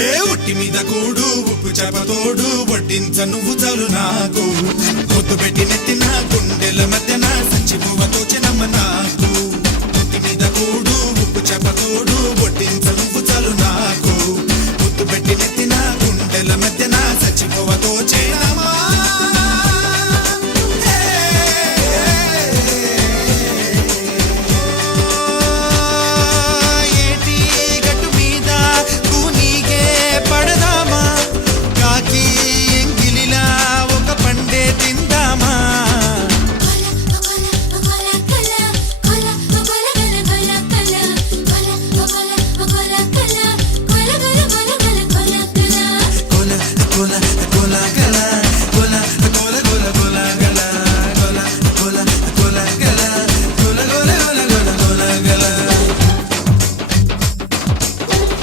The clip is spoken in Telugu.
ఏ ఉట్టి మీద కూడు ఉప్పు చేపతోడు వడ్డించ నువ్వు చాలు నాకు ముద్దు పెట్టి నెత్తిన గుండెల మధ్యన సంచి పువ్వ తోచినమ్మ నాకు ఉట్టి మీద కూడు ఉప్పు చేపతోడు వడ్డించ